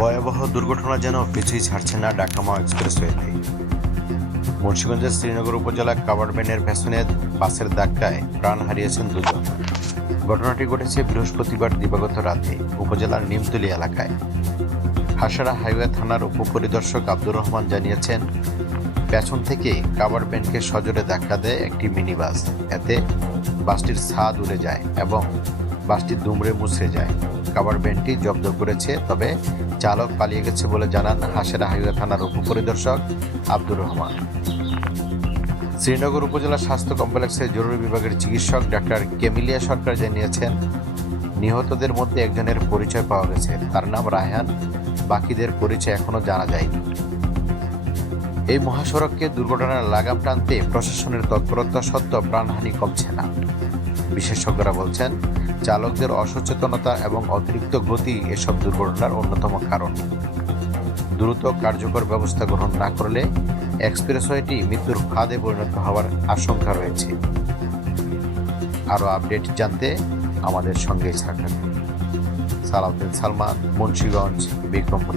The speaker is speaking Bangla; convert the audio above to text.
ভয়াবহ দুর্ঘটনা যেন পিছুই ছাড়ছে না ডাকামা এক্সপ্রেস এক্সপ্রেসওয়েতে মুন্সিগঞ্জের শ্রীনগর উপজেলা কাভারম্যানের ভ্যাসনে বাসের ধাক্কায় প্রাণ হারিয়েছেন দুজন। ঘটনাটি ঘটেছে বৃহস্পতিবার দিবাগত রাতে উপজেলার নিমতলি এলাকায়। হাসারা হাইওয়ে থানার উপপরিদর্শক আব্দুর রহমান জানিয়েছেন, পেছন থেকে কাভার ভ্যানকে সজোরে ধাক্কা দেয় একটি মিনি বাস এতে বাসটির ছাদ উড়ে যায় এবং বাসটি দুমড়ে মুছড়ে যায়। কাভার ভ্যানটি জব্দ করেছে, তবে চালক পালিয়ে গেছে বলে জানান হাসেরা হাইওয়ে থানার উপপরিদর্শক আব্দুর রহমান। শ্রীনগর উপজেলা স্বাস্থ্য কমপ্লেক্সের জরুরি বিভাগের চিকিৎসক ডাক্তার কেমিলিয়া সরকার জানিয়েছেন, নিহতদের মধ্যে একজনের পরিচয় পাওয়া গেছে। তার নাম রায়হান, বাকিদের পরিচয় এখনও জানা যায়নি। এই মহাসড়ককে দুর্ঘটনার লাগাম টানতে প্রশাসনের তৎপরতা সত্ত্বেও প্রাণহানি কমছে না। বিশেষজ্ঞরা বলছেন, চালকদের অসচেতনতা এবং অতিরিক্ত গতি এসব দুর্ঘটনার অন্যতম কারণ। দ্রুত কার্যকর ব্যবস্থা গ্রহণ না করলে এক্সপ্রেসওয়েটি মৃত্যুর ফাঁদে পরিণত হওয়ার আশঙ্কা রয়েছে। আরও আপডেট জানতে আমাদের সঙ্গেই থাকবেন সালাউদ্দিন সালমান, মুন্সিগঞ্জ, বিক্রমপুর